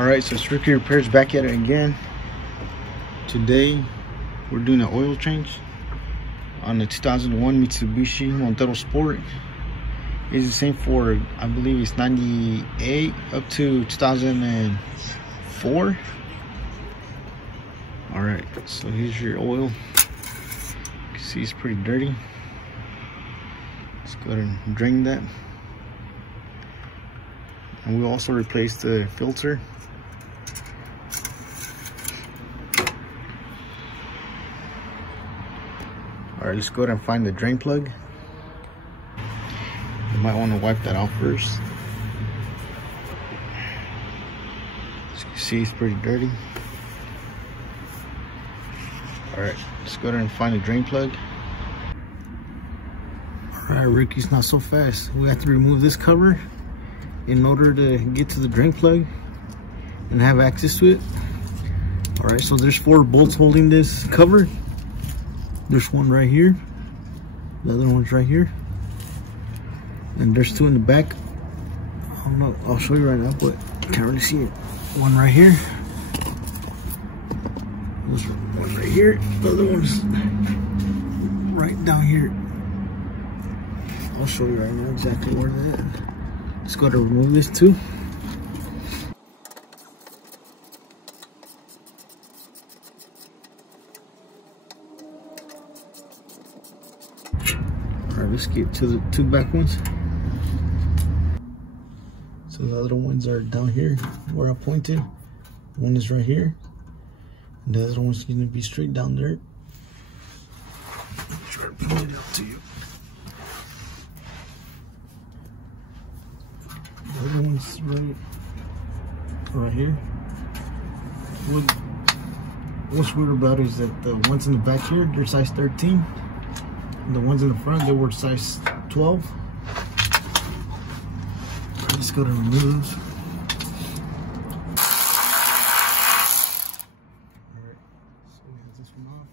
Alright, so it's Ricky Repairs back at it again. Today we're doing an oil change on the 2001 Mitsubishi Montero Sport. It's the same for, I believe it's 98 up to 2004. Alright, so here's your oil. You can see it's pretty dirty. Let's go ahead and drain that. And we'll also replace the filter. Alright, let's go ahead and find the drain plug. You might want to wipe that off first. As you can see, it's pretty dirty. Alright, let's go ahead and find the drain plug. Alright, Ricky's not so fast. We have to remove this cover in order to get to the drain plug and have access to it. Alright, so there's 4 bolts holding this cover. There's one right here, the other one's right here, and there's 2 in the back. I don't know, I'll show you right now, but I can't really see it. One right here, there's one right here, the other one's right down here. I'll show you right now exactly where they're at. Let's go to remove this too. Alright, let's get to the 2 back ones. So the other ones are down here where I pointed. One is right here, and the other one's gonna be straight down there. I'll try to point it out to you. The other one's right here. What's weird about it is that the ones in the back here, they're size 13. And the ones in the front, they were size 12. Just go to remove those. Alright, so we have this one off.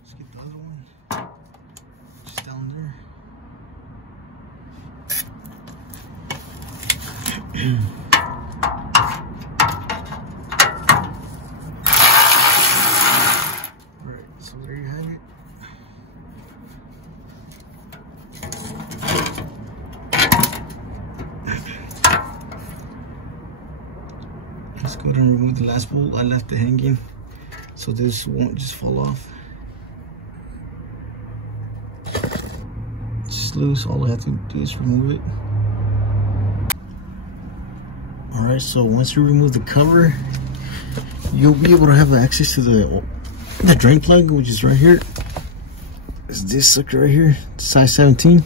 Let's get the other one. Just down there. Alright, so there you have it. Let's go ahead and remove the last bolt. I left it hanging so this won't just fall off. It's just loose. All I have to do is remove it. Alright, so once you remove the cover, you'll be able to have access to the drain plug, which is right here. It's this sucker right here, size 17.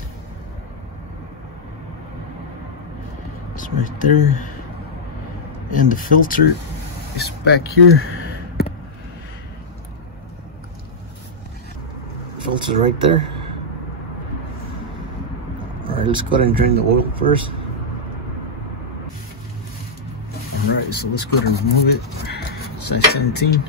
It's right there. And the filter is back here. Filter's right there. Alright, let's go ahead and drain the oil first. Alright, so let's go ahead and remove it. Size 17.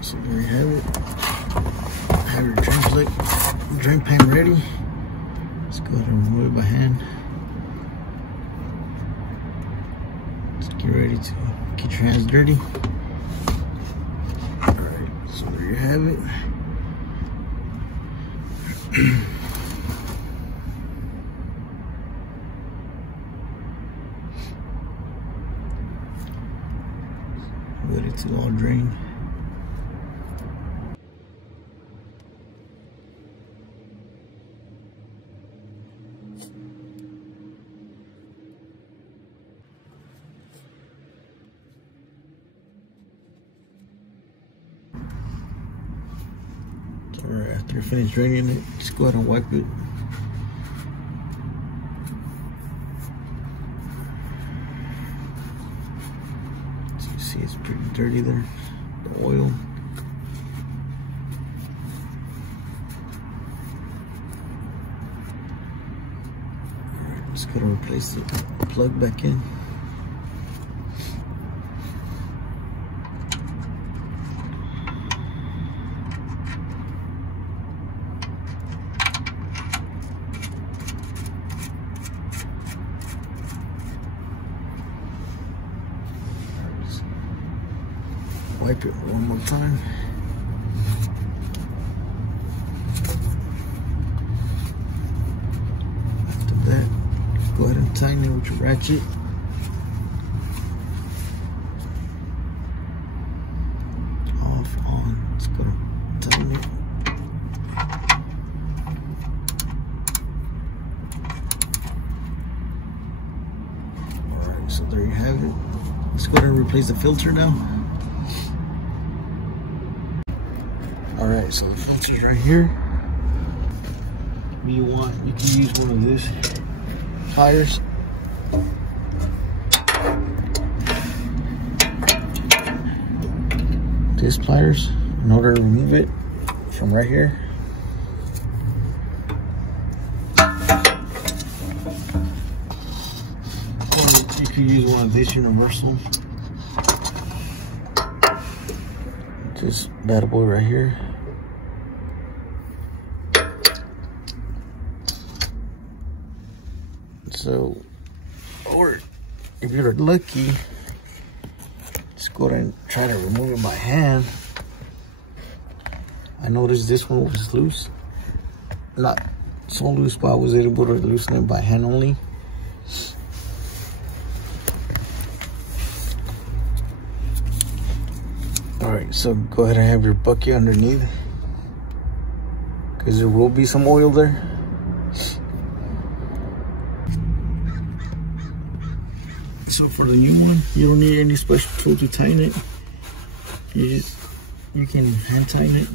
So there you have it. Have your drain pan ready. Let's go ahead and remove it by hand. Let's get ready to get your hands dirty. Alright, so there you have it. Ready to all drain. Alright, after you're finished draining it, just go ahead and wipe it. So you see it's pretty dirty there, the oil. gotta replace the plug back in. Wipe it one more time. After that, go ahead and tighten it with your ratchet. Off, on. Let's go tighten it. Alright, so there you have it. Let's go ahead and replace the filter now. Alright, so the filter's right here. If you want, you can use one of these pliers. These pliers, in order to remove it from right here. Or you can use one of these universal. Just that boy right here. So, or if you're lucky, just go ahead and try to remove it by hand. I noticed this one was loose. Not so loose, but I was able to loosen it by hand only. Alright, so go ahead and have your bucket underneath, because there will be some oil there. So for the new one, you don't need any special tool to tighten it. You can hand tighten it.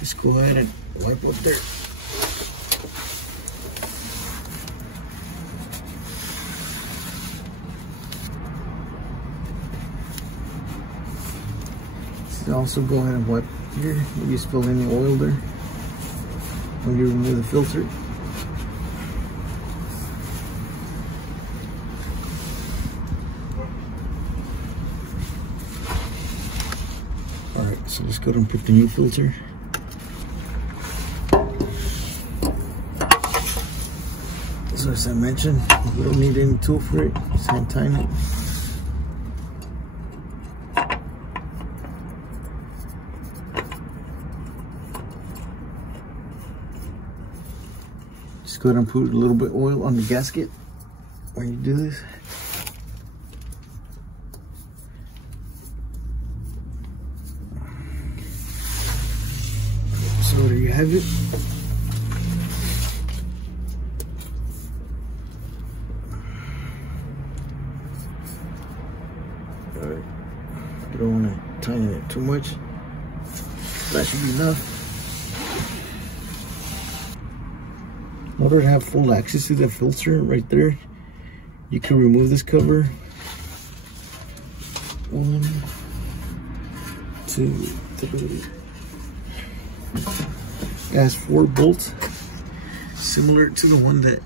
Just go ahead and wipe up there. Also go ahead and wipe here if you spill any oil there when you remove the filter. Alright, so let's go ahead and put the new filter. So as I mentioned, we don't need any tool for it, just hand tighten it. Just go ahead and put a little bit of oil on the gasket when you do this. So there you have it. Alright, you don't want to tighten it too much. That should be enough. In order to have full access to the filter right there, you can remove this cover. 1, 2, 3. It has 4 bolts, similar to the one that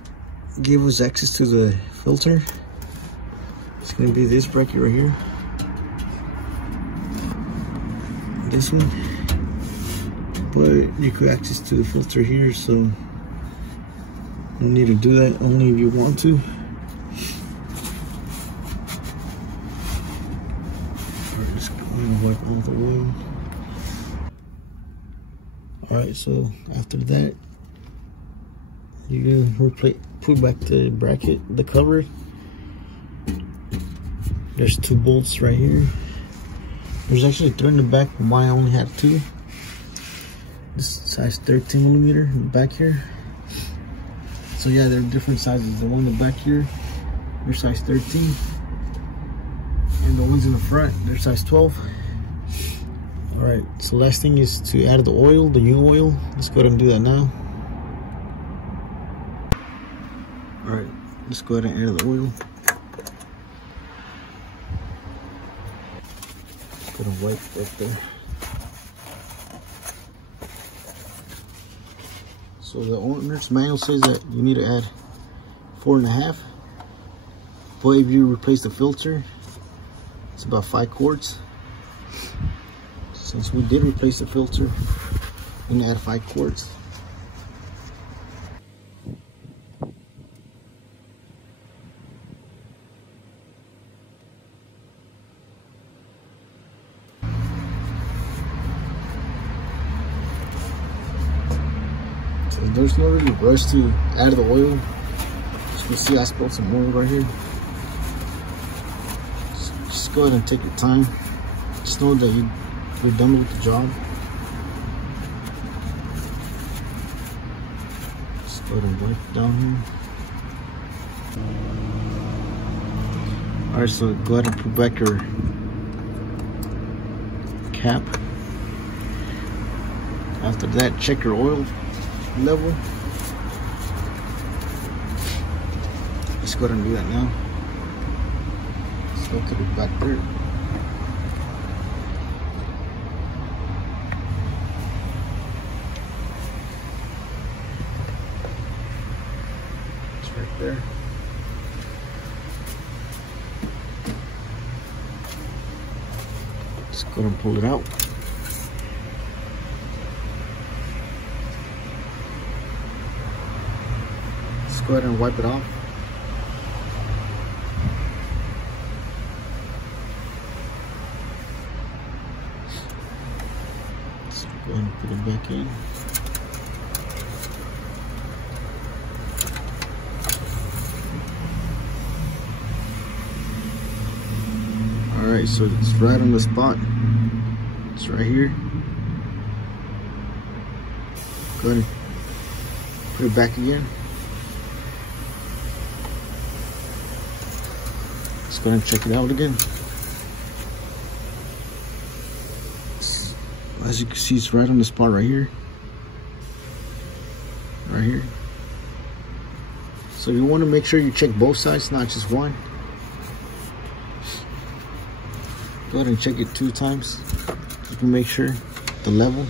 gave us access to the filter. It's going to be this bracket right here. This one. But you could access to the filter here, so you need to do that only if you want to. Alright, just wipe all the oil. Alright, so after that, you can put back the bracket, the cover. There's 2 bolts right here. There's actually 3 in the back, but mine only had 2. This size 13 millimeter in the back here. So yeah, they're different sizes. The one in the back here, they're size 13. And the ones in the front, they're size 12. Alright, so last thing is to add the oil, the new oil. Let's go ahead and do that now. Alright, let's go ahead and add the oil. Gonna wipe right there. So the owner's manual says that you need to add 4.5, but if you replace the filter, it's about 5 quarts. Since we did replace the filter, we're gonna add 5 quarts. So there's no really rush to add the oil. As you can see, I spilled some oil right here. So just go ahead and take your time. Just know that you're done with the job. Just go ahead and wipe it down here. Alright, so go ahead and put back your cap. After that, check your oil level. Let's go ahead and do that now. Let's look at it back there. It's right there. Let's go ahead and pull it out. Go ahead and wipe it off. Let's go ahead and put it back in. Alright, so it's right on the spot. It's right here. Go ahead and put it back again. Let's go ahead and check it out again. As you can see, it's right on the spot right here. Right here. So you want to make sure you check both sides, not just one. Go ahead and check it 2 times. You can make sure the level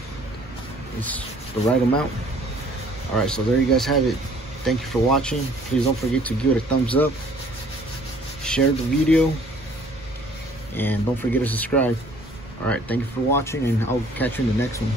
is the right amount. Alright, so there you guys have it. Thank you for watching. Please don't forget to give it a thumbs up. Share the video, and don't forget to subscribe. Alright, thank you for watching, and I'll catch you in the next one.